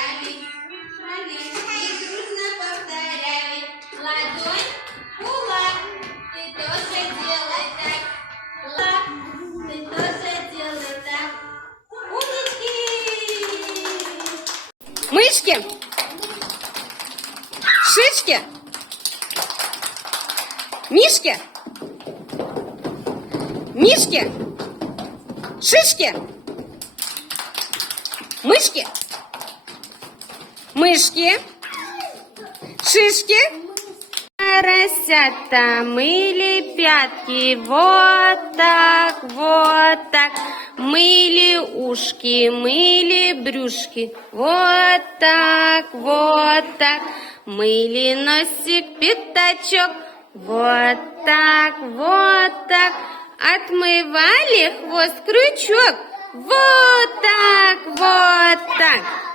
брали, брали и дружно повторяли. Ладонь, кулак, ты тоже делай так. Кулак, ты тоже делай так. Умнички! Мышки. Шишки. Мишки. Мишки. Шишки. Мышки. Мышки. Шишки. Поросята мыли пятки, вот так, вот так. Мыли ушки, мыли брюшки, вот так, вот так. Мыли носик, пятачок, вот так, вот так. Отмывали хвост, крючок, вот так, вот так.